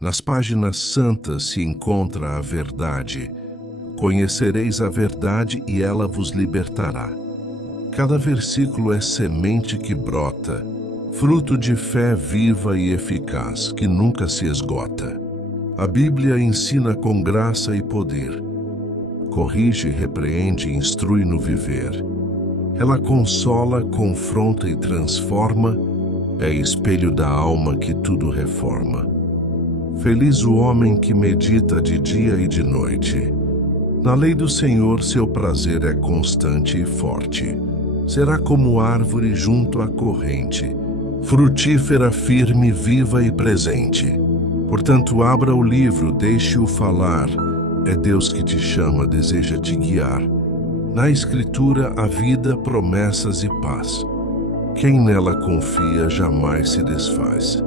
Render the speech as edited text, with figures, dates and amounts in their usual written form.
Nas páginas santas se encontra a verdade. Conhecereis a verdade e ela vos libertará. Cada versículo é semente que brota, fruto de fé viva e eficaz, que nunca se esgota. A Bíblia ensina com graça e poder. Corrige, repreende e instrui no viver. Ela consola, confronta e transforma, é espelho da alma que tudo reforma. Feliz o homem que medita de dia e de noite. Na lei do Senhor seu prazer é constante e forte. Será como árvore junto à corrente, frutífera, firme, viva e presente. Portanto, abra o livro, deixe-o falar. É Deus que te chama, deseja te guiar. Na Escritura há vida, promessas e paz. Quem nela confia jamais se desfaz.